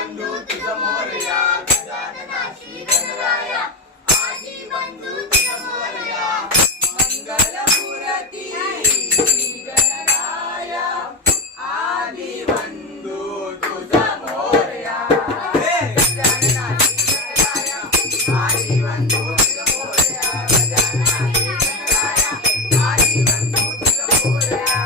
बंधू तुझ मोरया गजानना श्री गणराया आदी बंधू तुझ मोरया मंगल मूर्ती श्री गणराया आदी बंधू तुझ मोरया गजानना श्री गणराया आदी बंधू तुझ मोरया गजानना श्री गणराया आदी बंधू तुझ मोरया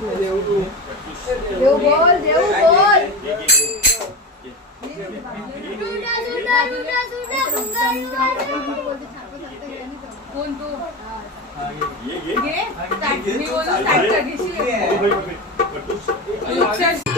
देव बोल कोण तू ये मी बोलू स्टार्ट कर